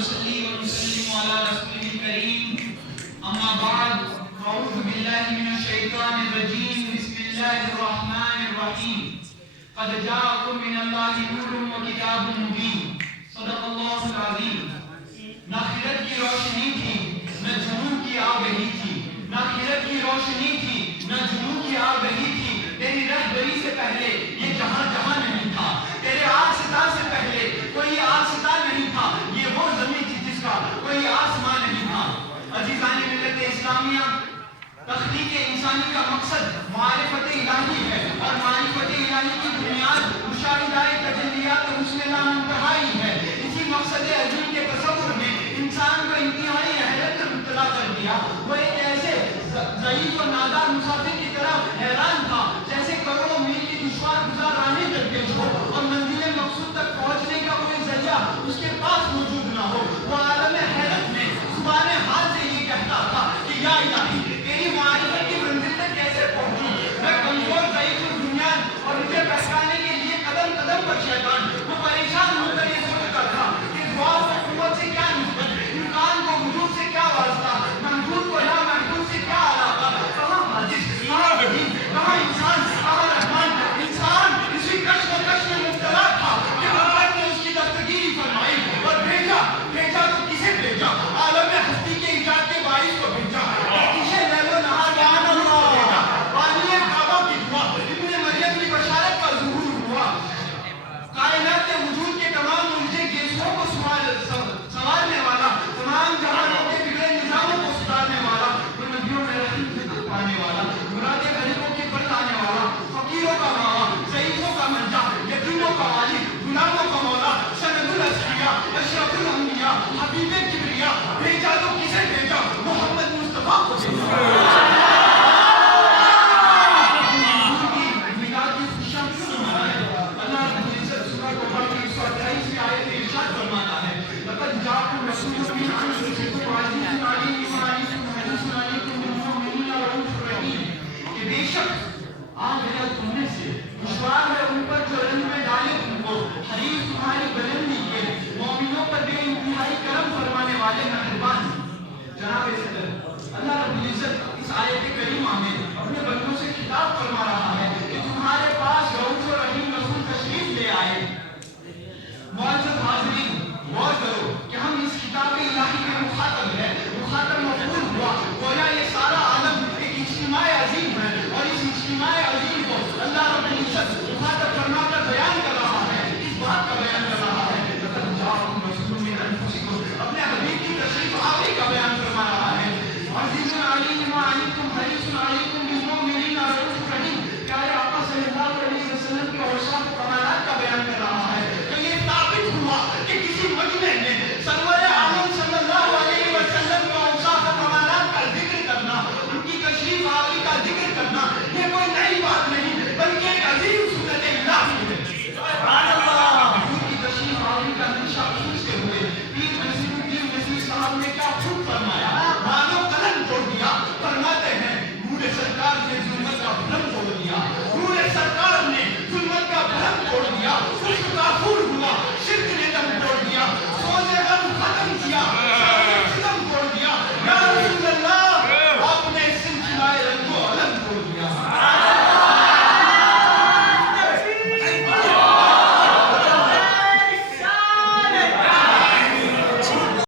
ونصلي ونسلم على رسوله الكريم أما بعد أعوذ بالله من الشيطان الرجيم بسم الله الرحمن الرحيم قد جاءكم من الله نور وكتاب مبين صدق الله العظيم. نہ خیرت کی روشنی تھی نہ جنون کی آگ بہی تھی، نہ خیرت کی روشنی تھی نہ جنون کی آگ بہی تھی. تیری رہبری سے پہلے یہ جہاں جہاں نہیں تھا، تیرے آستا سے پہلے کوئی آستا نہیں تھا. یہ وہ زمین تھی جس کا کوئی آسمان نہیں تھا. عزیزان ملت اسلامیہ، تخلیق انسانی کا مقصد معرفت الہی ہے، اور معرفت الہی کی بنیاد مشاہدہ تجلیات حسن لامنتہائی ہے. اسی مقصد عظیم کے تصور نے انسان کو انتہائی حیرت میں مبتلا کر دیا. وہ ایک ایسے ضعیف و نادار مسافر کی طرح حیران تھا جیسے کروڑوں میل کی دشوار گزار راہیں درپیش ہو اور منزل مقصود تک پہنچنے کا کوئی ذریعہ اس کے پاس موجود نہ ہو. وہ عالم حیرت میں زبان حال سے یہ کہتا تھا کہ یا الہی تیری معرفت کی منزل تک کیسے پہنچوں؟ میں کمزور ضعیف بنیاد اور مجھے بہکانے کے لیے قدم قدم پر شیطان. وہ پریشان ہو کر یہ سوچتا تھا کہ ضعف و قوت سے کیا نسبت، امکان کو وجود سے کیا واسطہ، محدود کو نامحدود سے کیا علاقہ. کہاں حادث، کہاں وحید، کہاں انسان، کہاں رحمان. انسان اسی کش و کش میں مبتلا تھا کہ اللہ نے اس کی دستگیری فرمائی اور بھیجا تو کسے بھیجا؟ عالم ہستی کے ایجاد کے باعث کو بھیجا. کسے لیل و نہار جان اللہ بھیجا. بانی کعبہ کی دعا ابن مریم کی بشارت کا ظہور ہوا. کائنات کے وجود کے تمام الجھے گیسوں کو سنوارنے والا، تمام جہانوں کے بگڑے نظاموں کو سدھارنے والا، وہ نبیوں میں رحم پانے والا، مراد غریبوں کے پر لانے والا، فقیروں کا ماوا، ضعیفوں کا منجا، یتیموں کا والی، غلاموں کا مولا، سند الاشقیاء، اشرف الانبیاء، حبیب کبریا. بھیجا تو کسے بھیجا؟ محمد مصطفیٰ کو بھیجا. جناب صدر اللہ رب العزت اس آیت کریمہ میں اپنے بندوں سے خطاب فرما رہا